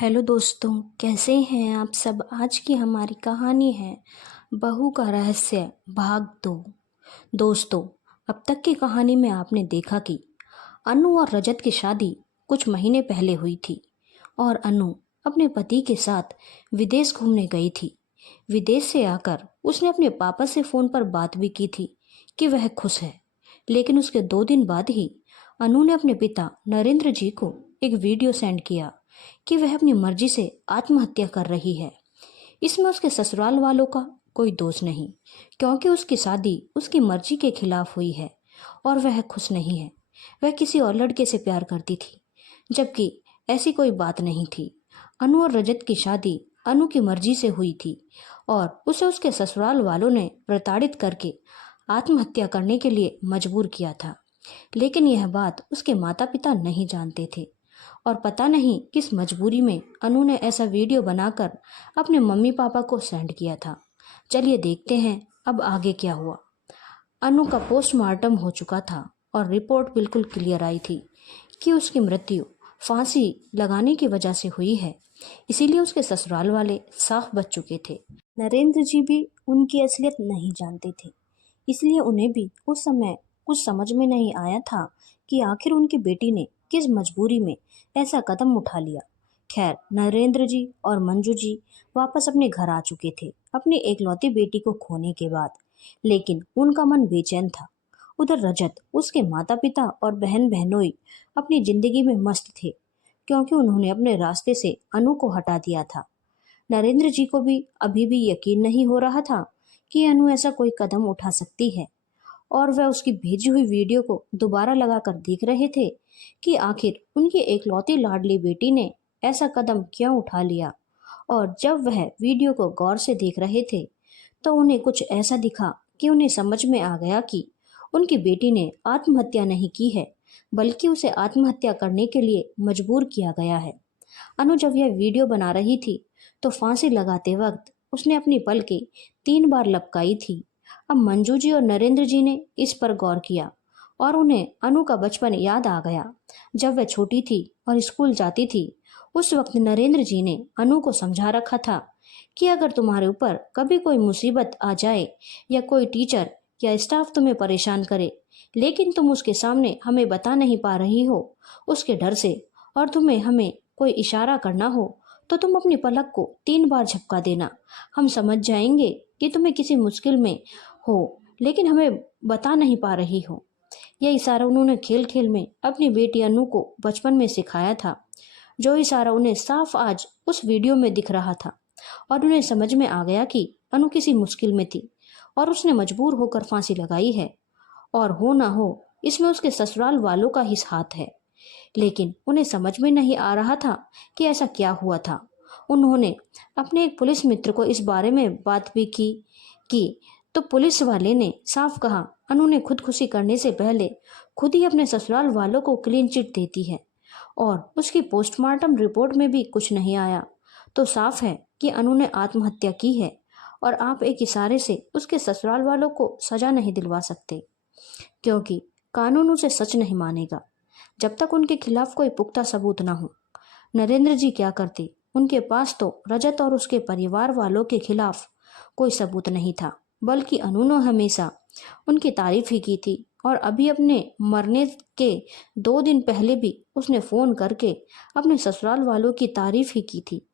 Hello दोस्तों, कैसे हैं आप सब। आज की हमारी कहानी है बहू का रहस्य भाग 2। दोस्तों, अब तक की कहानी में आपने देखा कि अनु और रजत की शादी कुछ महीने पहले हुई थी और अनु अपने पति के साथ विदेश घूमने गई थी। विदेश से आकर उसने अपने पापा से फ़ोन पर बात भी की थी कि वह खुश है, लेकिन उसके 2 दिन बाद ही अनु ने अपने पिता नरेंद्र जी को एक वीडियो सेंड किया कि वह अपनी मर्जी से आत्महत्या कर रही है। इसमें उसके ससुराल वालों का कोई दोष नहीं, क्योंकि उसकी शादी उसकी मर्जी के खिलाफ हुई है और वह खुश नहीं है। वह किसी और लड़के से प्यार करती थी, जबकि ऐसी कोई बात नहीं थी। अनु और रजत की शादी अनु की मर्जी से हुई थी और उसे उसके ससुराल वालों ने प्रताड़ित करके आत्महत्या करने के लिए मजबूर किया था। लेकिन यह बात उसके माता पिता नहीं जानते थे और पता नहीं किस मजबूरी में अनु ने ऐसा वीडियो बनाकर अपने मम्मी पापा को सेंड किया था। चलिए देखते हैं अब आगे क्या हुआ। अनु का पोस्टमार्टम हो चुका था और रिपोर्ट बिल्कुल क्लियर आई थी कि उसकी मृत्यु फांसी लगाने की वजह से हुई है। इसीलिए उसके ससुराल वाले साफ बच चुके थे। नरेंद्र जी भी उनकी असलियत नहीं जानते थे, इसलिए उन्हें भी उस समय कुछ समझ में नहीं आया था कि आखिर उनकी बेटी ने किस मजबूरी में ऐसा कदम उठा लिया। खैर, नरेंद्र जी और मंजू जी वापस अपने घर आ चुके थे अपनी एकलौती बेटी को खोने के बाद, लेकिन उनका मन बेचैन था। उधर रजत, उसके माता पिता और बहन बहनोई अपनी जिंदगी में मस्त थे, क्योंकि उन्होंने अपने रास्ते से अनु को हटा दिया था। नरेंद्र जी को भी अभी भी यकीन नहीं हो रहा था कि अनु ऐसा कोई कदम उठा सकती है और वह उसकी भेजी हुई वीडियो को दोबारा लगाकर देख रहे थे कि आखिर उनकी एकलौती लाडली बेटी ने ऐसा कदम क्यों उठा लिया। और जब वह वीडियो को गौर से देख रहे थे तो उन्हें कुछ ऐसा दिखा कि उन्हें समझ में आ गया कि उनकी बेटी ने आत्महत्या नहीं की है, बल्कि उसे आत्महत्या करने के लिए मजबूर किया गया है। अनु जब यह वीडियो बना रही थी तो फांसी लगाते वक्त उसने अपनी पलकें 3 बार लपकाई थी। अब मंजू जी और नरेंद्र जी ने इस पर गौर किया और उन्हें अनु का बचपन याद आ गया। जब वह छोटी थी और स्कूल जाती थी, उस वक्त नरेंद्र जी ने अनु को समझा रखा था कि अगर तुम्हारे ऊपर कभी कोई मुसीबत आ जाए या कोई टीचर या स्टाफ तुम्हें परेशान करे, लेकिन तुम उसके सामने हमें बता नहीं पा रही हो उसके डर से, और तुम्हें हमें कोई इशारा करना हो तो तुम अपनी पलक को 3 बार झपका देना। हम समझ जाएंगे कि तुम्हें किसी मुश्किल में हो, लेकिन हमें बता नहीं पा रही हो। यह इशारा उन्होंने खेल खेल में अपनी बेटी अनु को बचपन में सिखाया था, जो इशारा उन्हें साफ आज उस वीडियो में दिख रहा था और उन्हें समझ में आ गया कि अनु किसी मुश्किल में थी और उसने मजबूर होकर फांसी लगाई है, और हो ना हो इसमें उसके ससुराल वालों का ही हाथ है। लेकिन उन्हें समझ में नहीं आ रहा था कि ऐसा क्या हुआ था। उन्होंने अपने एक पुलिस मित्र को इस बारे में बात भी की तो पुलिस वाले ने साफ कहा, अनु ने खुदकुशी करने से पहले खुद ही अपने ससुराल वालों को क्लीन चिट देती है और उसकी पोस्टमार्टम रिपोर्ट में भी कुछ नहीं आया, तो साफ है कि अनु ने आत्महत्या की है और आप एक इशारे से उसके ससुराल वालों को सजा नहीं दिलवा सकते, क्योंकि कानून उसे सच नहीं मानेगा जब तक उनके खिलाफ कोई पुख्ता सबूत न हो। नरेंद्र जी क्या करते, उनके पास तो रजत और उसके परिवार वालों के खिलाफ कोई सबूत नहीं था, बल्कि अनु ने हमेशा उनकी तारीफ ही की थी और अभी अपने मरने के 2 दिन पहले भी उसने फोन करके अपने ससुराल वालों की तारीफ ही की थी।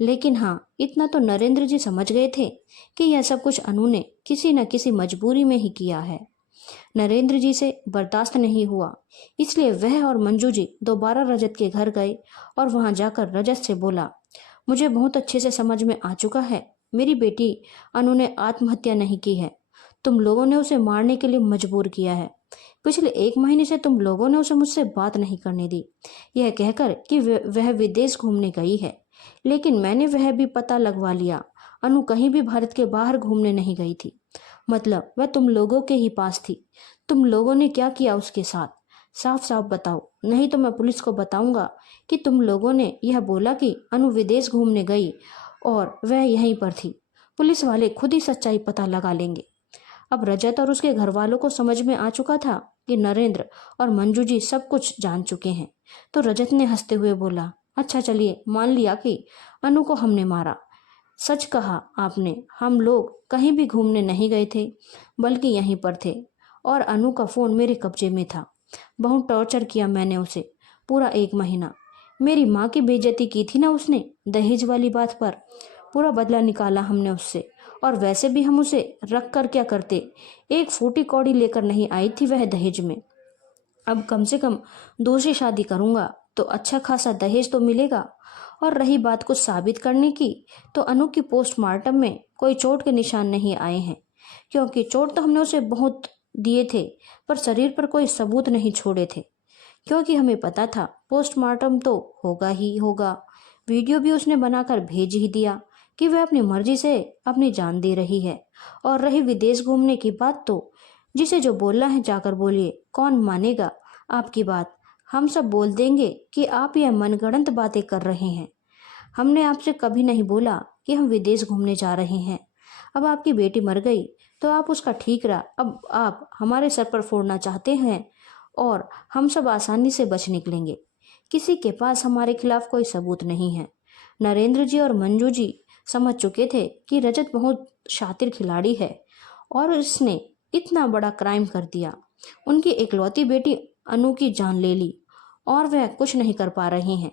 लेकिन हाँ, इतना तो नरेंद्र जी समझ गए थे कि यह सब कुछ अनु ने किसी न किसी मजबूरी में ही किया है। नरेंद्र जी से बर्दाश्त नहीं हुआ, इसलिए वह और मंजू जी दोबारा रजत के घर गए और वहां जाकर रजत से बोला, मुझे बहुत अच्छे से समझ में आ चुका है, मेरी बेटी अनु ने आत्महत्या नहीं की है, तुम लोगों ने उसे मारने के लिए मजबूर किया है। पिछले 1 महीने से तुम लोगों ने उसे मुझसे बात नहीं करने दी, यह कहकर कि वह विदेश घूमने गई है, लेकिन मैंने वह भी पता लगवा लिया, अनु कहीं भी भारत के बाहर घूमने नहीं गई थी। मतलब वह तुम लोगों के ही पास थी। तुम लोगों ने क्या किया उसके साथ, साफ साफ बताओ, नहीं तो मैं पुलिस को बताऊंगा कि तुम लोगों ने यह बोला कि अनु विदेश घूमने गई और वह यहीं पर थी। पुलिस वाले खुद ही सच्चाई पता लगा लेंगे। अब रजत और उसके घर वालों को समझ में आ चुका था कि नरेंद्र और मंजू जी सब कुछ जान चुके हैं, तो रजत ने हंसते हुए बोला, अच्छा चलिए मान लिया कि अनु को हमने मारा। सच कहा आपने, हम लोग कहीं भी घूमने नहीं गए थे, बल्कि यहीं पर थे और अनु का फ़ोन मेरे कब्जे में था। बहुत टॉर्चर किया मैंने उसे, पूरा 1 महीना। मेरी माँ की बेइज्जती की थी ना उसने दहेज वाली बात पर, पूरा बदला निकाला हमने उससे। और वैसे भी हम उसे रख कर क्या करते, एक फूटी कौड़ी लेकर नहीं आई थी वह दहेज में। अब कम से कम दूसरी शादी करूंगा तो अच्छा खासा दहेज तो मिलेगा। और रही बात कुछ साबित करने की, तो अनु की पोस्टमार्टम में कोई चोट के निशान नहीं आए हैं, क्योंकि चोट तो हमने उसे बहुत दिए थे, पर शरीर पर कोई सबूत नहीं छोड़े थे, क्योंकि हमें पता था पोस्टमार्टम तो होगा ही होगा। वीडियो भी उसने बनाकर भेज ही दिया कि वह अपनी मर्जी से अपनी जान दे रही है। और रही विदेश घूमने की बात, तो जिसे जो बोलना है जाकर बोलिए, कौन मानेगा आपकी बात। हम सब बोल देंगे कि आप यह मनगढ़ंत बातें कर रहे हैं। हमने आपसे कभी नहीं बोला कि हम विदेश घूमने जा रहे हैं। अब आपकी बेटी मर गई तो आप उसका ठीक रहा, अब आप हमारे सर पर फोड़ना चाहते हैं और हम सब आसानी से बच निकलेंगे। किसी के पास हमारे खिलाफ कोई सबूत नहीं है। नरेंद्र जी और मंजू जी समझ चुके थे कि रजत बहुत शातिर खिलाड़ी है और इसने इतना बड़ा क्राइम कर दिया। उनकी इकलौती बेटी अनु की जान ले ली और वह कुछ नहीं कर पा रहे हैं।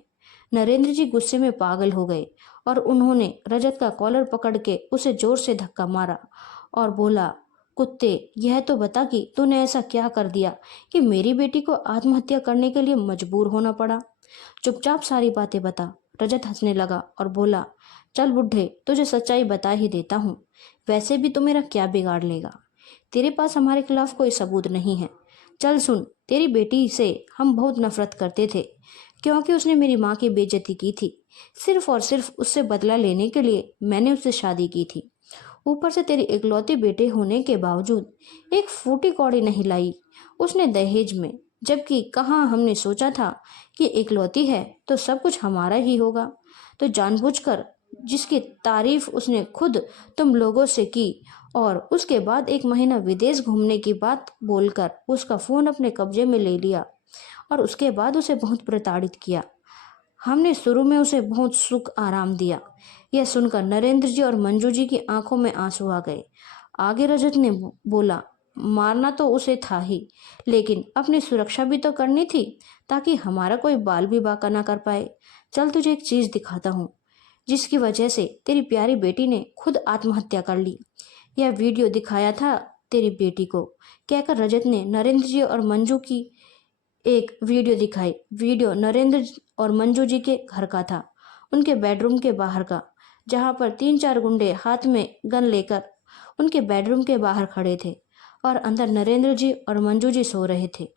नरेंद्र जी गुस्से में पागल हो गए और उन्होंने रजत का कॉलर पकड़ के उसे जोर से धक्का मारा और बोला, कुत्ते, यह तो बता कि तूने ऐसा क्या कर दिया कि मेरी बेटी को आत्महत्या करने के लिए मजबूर होना पड़ा। चुपचाप सारी बातें बता। रजत हंसने लगा और बोला, चल बुढ़े, तुझे सच्चाई बता ही देता हूँ। वैसे भी तू मेरा क्या बिगाड़ लेगा, तेरे पास हमारे खिलाफ कोई सबूत नहीं है। चल सुन, तेरी बेटी से हम बहुत नफरत करते थे, क्योंकि उसने मेरी माँ की बेइज्जती की थी। सिर्फ और सिर्फ उससे बदला लेने के लिए मैंने उससे शादी की थी। ऊपर से तेरी इकलौती बेटे होने के बावजूद एक फूटी कौड़ी नहीं लाई उसने दहेज में, जबकि कहाँ हमने सोचा था कि इकलौती है तो सब कुछ हमारा ही होगा। तो जानबूझकर जिसकी तारीफ उसने खुद तुम लोगों से की और उसके बाद 1 महीना विदेश घूमने की बात बोलकर उसका फोन अपने कब्जे में ले लिया और उसके बाद उसे बहुत प्रताड़ित किया। हमने शुरू में उसे बहुत सुख आराम दिया। यह सुनकर नरेंद्र जी और मंजू जी की आंखों में आंसू आ गए। आगे रजत ने बोला, मारना तो उसे था ही, लेकिन अपनी सुरक्षा भी तो करनी थी, ताकि हमारा कोई बाल भी बांका ना कर पाए। चल तुझे एक चीज दिखाता हूँ, जिसकी वजह से तेरी प्यारी बेटी ने खुद आत्महत्या कर ली। यह वीडियो दिखाया था तेरी बेटी को, कहकर रजत ने नरेंद्र जी और मंजू की एक वीडियो दिखाई। वीडियो नरेंद्र और मंजू जी के घर का था, उनके बेडरूम के बाहर का, जहां पर 3-4 गुंडे हाथ में गन लेकर उनके बेडरूम के बाहर खड़े थे और अंदर नरेंद्र जी और मंजू जी सो रहे थे।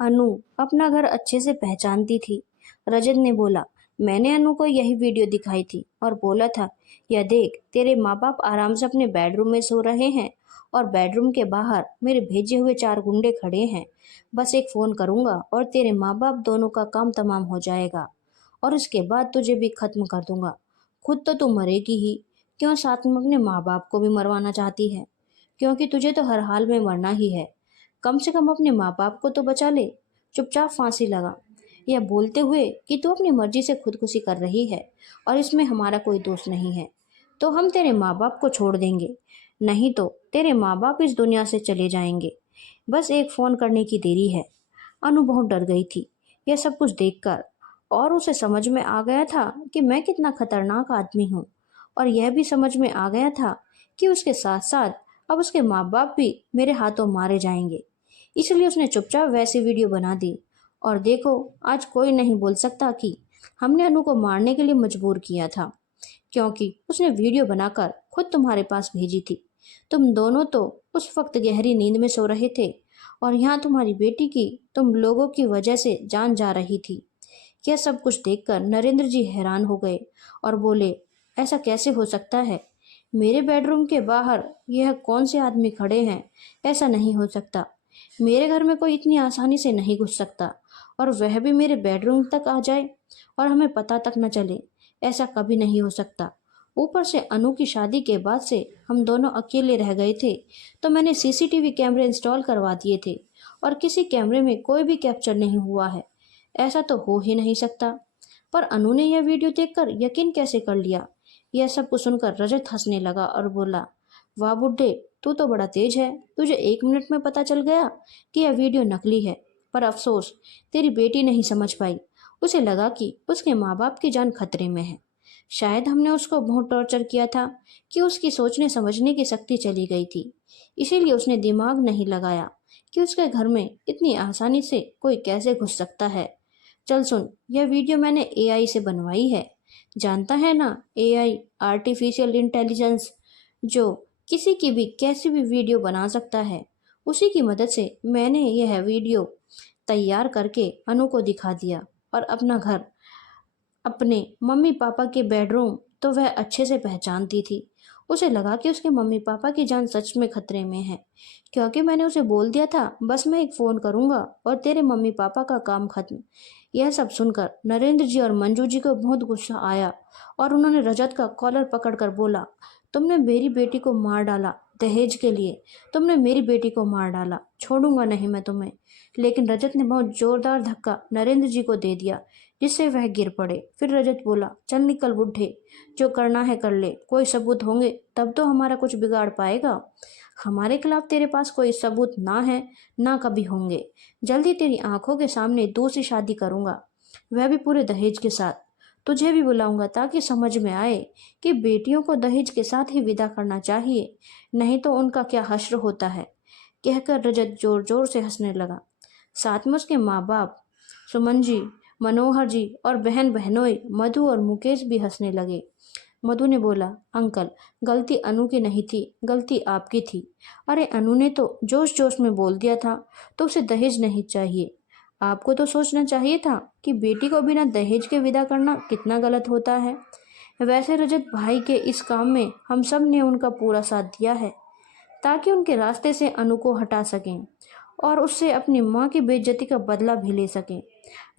अनु अपना घर अच्छे से पहचानती थी। रजत ने बोला, मैंने अनु को यही वीडियो दिखाई थी और बोला था, यह देख, तेरे माँ बाप आराम से अपने बेडरूम में सो रहे हैं और बेडरूम के बाहर मेरे भेजे हुए 4 गुंडे खड़े हैं। बस एक फोन करूंगा और तेरे माँ बाप दोनों का काम तमाम हो जाएगा और उसके बाद तुझे भी खत्म कर दूंगा। खुद तो तू मरेगी ही, क्यों साथ में अपने माँ बाप को भी मरवाना चाहती है, क्योंकि तुझे तो हर हाल में मरना ही है। कम से कम अपने माँ बाप को तो बचा ले, चुपचाप फांसी लगा। यह बोलते हुए कि तू अपनी मर्जी से खुदकुशी कर रही है और इसमें हमारा कोई दोष नहीं है, तो हम तेरे माँ बाप को छोड़ देंगे, नहीं तो तेरे माँ बाप इस दुनिया से चले जाएंगे। बस एक फोन करने की देरी है। अनु बहुत डर गई थी यह सब कुछ देखकर, और उसे समझ में आ गया था कि मैं कितना खतरनाक आदमी हूँ, और यह भी समझ में आ गया था कि उसके साथ साथ अब उसके माँ बाप भी मेरे हाथों मारे जाएंगे। इसलिए उसने चुपचाप वैसी वीडियो बना दी। और देखो, आज कोई नहीं बोल सकता कि हमने अनु को मारने के लिए मजबूर किया था, क्योंकि उसने वीडियो बनाकर खुद तुम्हारे पास भेजी थी। तुम दोनों तो उस वक्त गहरी नींद में सो रहे थे और यहाँ तुम्हारी बेटी की तुम लोगों की वजह से जान जा रही थी। यह सब कुछ देखकर नरेंद्र जी हैरान हो गए और बोले, ऐसा कैसे हो सकता है? मेरे बेडरूम के बाहर यह कौन से आदमी खड़े हैं? ऐसा नहीं हो सकता। मेरे घर में कोई इतनी आसानी से नहीं घुस सकता, और वह भी मेरे बेडरूम तक आ जाए और हमें पता तक न चले। ऐसा कभी नहीं हो सकता। ऊपर से अनु की शादी के बाद से हम दोनों अकेले रह गए थे, तो मैंने सीसीटीवी कैमरे इंस्टॉल करवा दिए थे और किसी कैमरे में कोई भी कैप्चर नहीं हुआ है। ऐसा तो हो ही नहीं सकता। पर अनु ने यह वीडियो देखकर यकीन कैसे कर लिया? यह सब कुछ सुनकर रजत हंसने लगा और बोला, वाह बुड्ढे, तू तो बड़ा तेज है। तुझे 1 मिनट में पता चल गया कि यह वीडियो नकली है। पर अफसोस, तेरी बेटी नहीं समझ पाई। उसे लगा कि उसके माँ बाप की जान खतरे में है। शायद हमने उसको बहुत टॉर्चर किया था कि उसकी सोचने समझने की शक्ति चली गई थी। इसीलिए उसने दिमाग नहीं लगाया कि उसके घर में इतनी आसानी से कोई कैसे घुस सकता है। चल सुन, यह वीडियो मैंने एआई से बनवाई है। जानता है ना, एआई आर्टिफिशियल इंटेलिजेंस, जो किसी की भी कैसी भी वीडियो बना सकता है। उसी की मदद से मैंने यह वीडियो तैयार करके अनु को दिखा दिया और अपना घर, अपने मम्मी पापा के बेडरूम तो वह अच्छे से पहचानती थी। उसे लगा कि उसके मम्मी पापा की जान सच में खतरे में है, क्योंकि मैंने उसे बोल दिया था बस मैं एक फ़ोन करूंगा और तेरे मम्मी पापा का काम खत्म। यह सब सुनकर नरेंद्र जी और मंजू जी को बहुत गुस्सा आया और उन्होंने रजत का कॉलर पकड़कर बोला, तुमने मेरी बेटी को मार डाला दहेज के लिए। तुमने मेरी बेटी को मार डाला, छोड़ूंगा नहीं मैं तुम्हें। लेकिन रजत ने बहुत जोरदार धक्का नरेंद्र जी को दे दिया, जिससे वह गिर पड़े। फिर रजत बोला, चल निकल बुढ़े, जो करना है कर ले। कोई सबूत होंगे तब तो हमारा कुछ बिगाड़ पाएगा। हमारे खिलाफ तेरे पास कोई सबूत ना है, ना कभी होंगे। जल्दी तेरी आंखों के सामने दूसरी शादी करूंगा, वह भी पूरे दहेज के साथ। तुझे भी बुलाऊंगा ताकि समझ में आए कि बेटियों को दहेज के साथ ही विदा करना चाहिए, नहीं तो उनका क्या हश्र होता है। कहकर रजत जोर जोर से हंसने लगा। साथ में उसके माँ बाप सुमन जी, मनोहर जी और बहन बहनोई मधु और मुकेश भी हंसने लगे। मधु ने बोला, अंकल, गलती अनु की नहीं थी, गलती आपकी थी। अरे अनु ने तो जोश जोश में बोल दिया था, तो उसे दहेज नहीं चाहिए। आपको तो सोचना चाहिए था कि बेटी को बिना दहेज के विदा करना कितना गलत होता है। वैसे रजत भाई के इस काम में हम सब ने उनका पूरा साथ दिया है, ताकि उनके रास्ते से अनु को हटा सकें और उससे अपनी माँ की बेइज्जती का बदला भी ले सकें।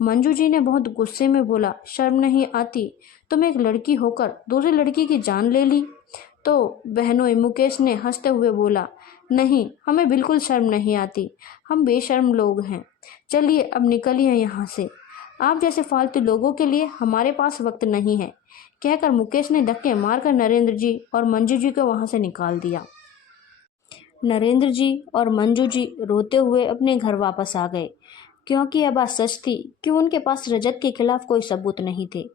मंजू जी ने बहुत गुस्से में बोला, शर्म नहीं आती? तुम एक लड़की होकर दूसरी लड़की की जान ले ली। तो बहनोई मुकेश ने हंसते हुए बोला, नहीं, हमें बिल्कुल शर्म नहीं आती, हम बेशर्म लोग हैं। चलिए अब निकलिए यहाँ से, आप जैसे फालतू लोगों के लिए हमारे पास वक्त नहीं है। कहकर मुकेश ने धक्के मारकर नरेंद्र जी और मंजू जी को वहाँ से निकाल दिया। नरेंद्र जी और मंजू जी रोते हुए अपने घर वापस आ गए, क्योंकि यह बात सच थी कि उनके पास रजत के खिलाफ कोई सबूत नहीं थे।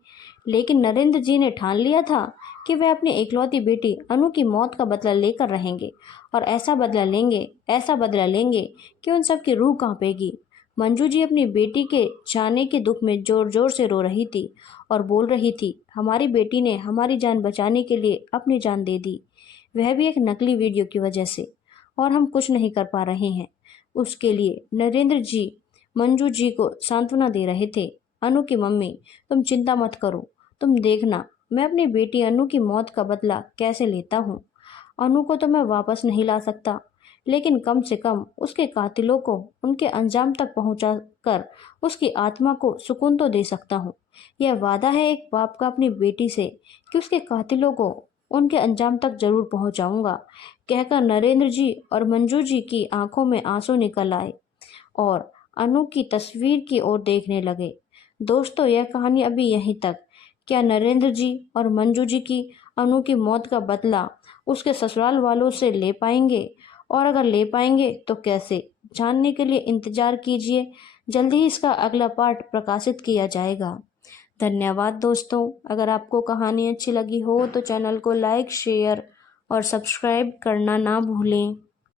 लेकिन नरेंद्र जी ने ठान लिया था कि वे अपनी इकलौती बेटी अनु की मौत का बदला लेकर रहेंगे, और ऐसा बदला लेंगे कि उन सब की रूह कांपेगी। मंजू जी अपनी बेटी के जाने के दुख में जोर जोर से रो रही थी और बोल रही थी, हमारी बेटी ने हमारी जान बचाने के लिए अपनी जान दे दी, वह भी एक नकली वीडियो की वजह से, और हम कुछ नहीं कर पा रहे हैं उसके लिए। नरेंद्र जी मंजू जी को सांत्वना दे रहे थे। अनु की मम्मी, तुम चिंता मत करो, तुम देखना मैं अपनी बेटी अनु की मौत का बदला कैसे लेता हूँ। अनु को तो मैं वापस नहीं ला सकता, लेकिन कम से कम उसके कातिलों को उनके अंजाम तक पहुंचा कर उसकी आत्मा को सुकून तो दे सकता हूँ। यह वादा है एक बाप का अपनी बेटी से कि उसके कातिलों को उनके अंजाम तक जरूर पहुंचाऊंगा। कहकर नरेंद्र जी और मंजू जी की आंखों में आंसू निकल आए और अनु की तस्वीर की ओर देखने लगे। दोस्तों, यह कहानी अभी यहीं तक। क्या नरेंद्र जी और मंजू जी की अनु की मौत का बदला उसके ससुराल वालों से ले पाएंगे, और अगर ले पाएंगे तो कैसे? जानने के लिए इंतजार कीजिए, जल्दी ही इसका अगला पार्ट प्रकाशित किया जाएगा। धन्यवाद दोस्तों। अगर आपको कहानी अच्छी लगी हो तो चैनल को लाइक, शेयर और सब्सक्राइब करना ना भूलें।